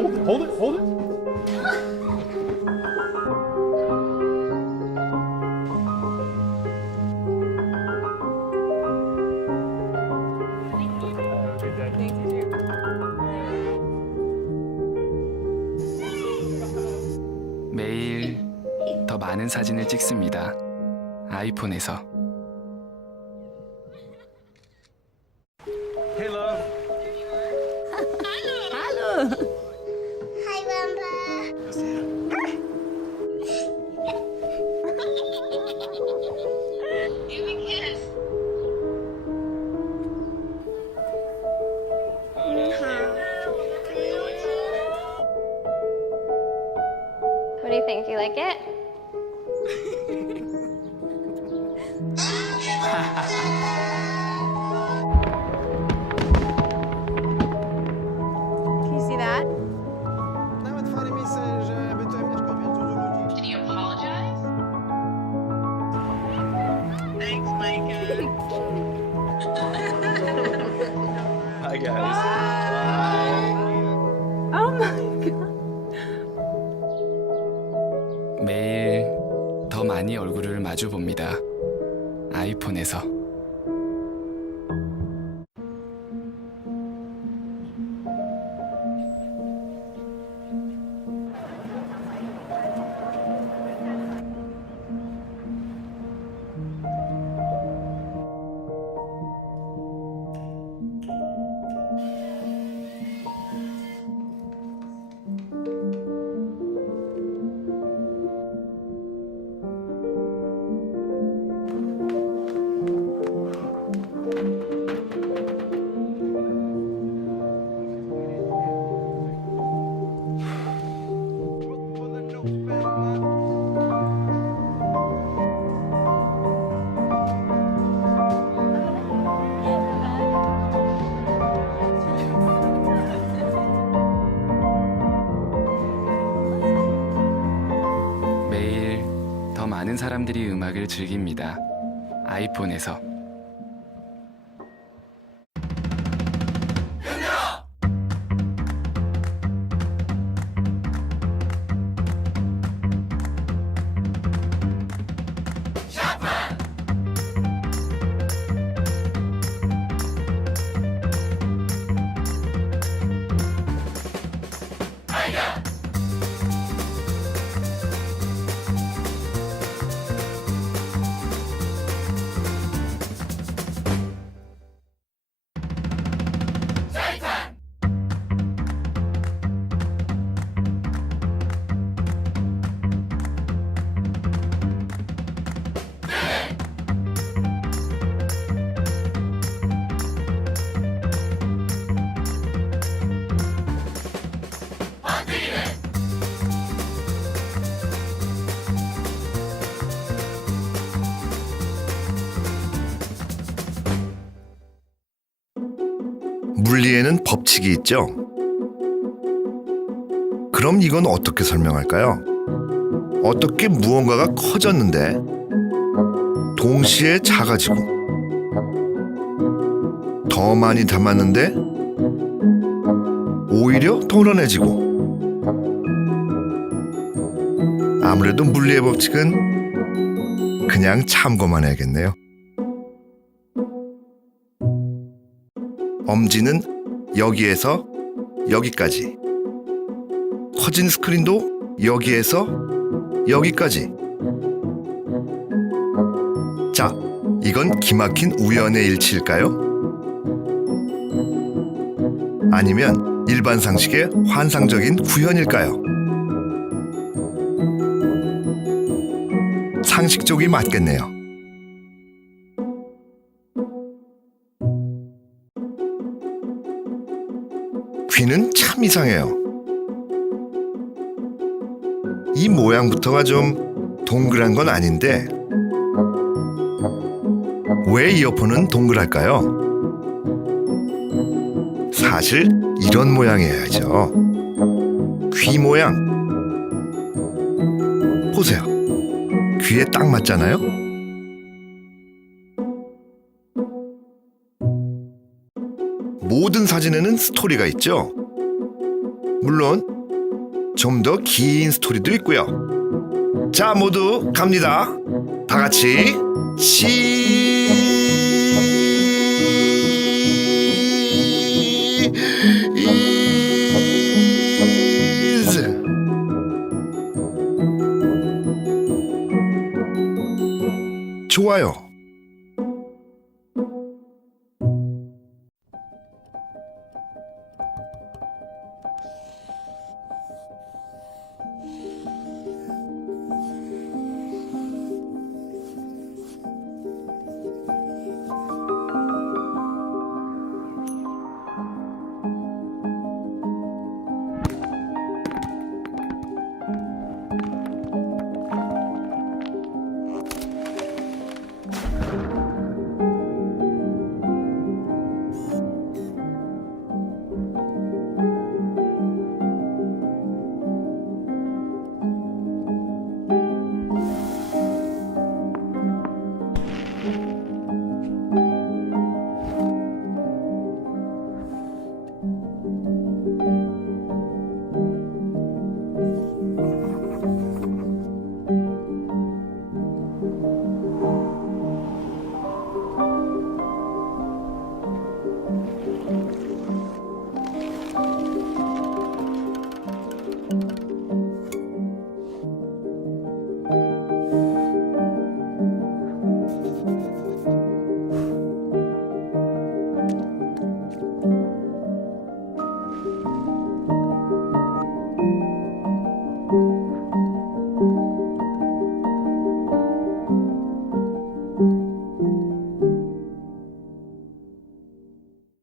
Hold it, hold it, hold it. 매일 더 많은 사진을 찍습니다. 아이폰에서. Hi, 매일 더 많이 얼굴을 마주 봅니다. 아이폰에서. 많은 사람들이 음악을 즐깁니다. 아이폰에서. 물리에는 법칙이 있죠. 그럼 이건 어떻게 설명할까요? 어떻게 무언가가 커졌는데 동시에 작아지고 더 많이 담았는데 오히려 덜어내지고 아무래도 물리의 법칙은 그냥 참고만 해야겠네요. 엄지는 여기에서 여기까지. 커진 스크린도 여기에서 여기까지. 자, 이건 기막힌 우연의 일치일까요? 아니면 일반 상식의 환상적인 구현일까요? 상식 쪽이 맞겠네요. 귀는 참 이상해요. 이 모양부터가 좀 동그란 건 아닌데 왜 이어폰은 동그랄까요? 사실 이런 모양이어야죠. 귀 모양. 보세요. 귀에 딱 맞잖아요? 모든 사진에는 스토리가 있죠. 물론 좀 더 긴 스토리도 있고요. 자, 모두 갑니다. 다 같이 치즈 좋아요.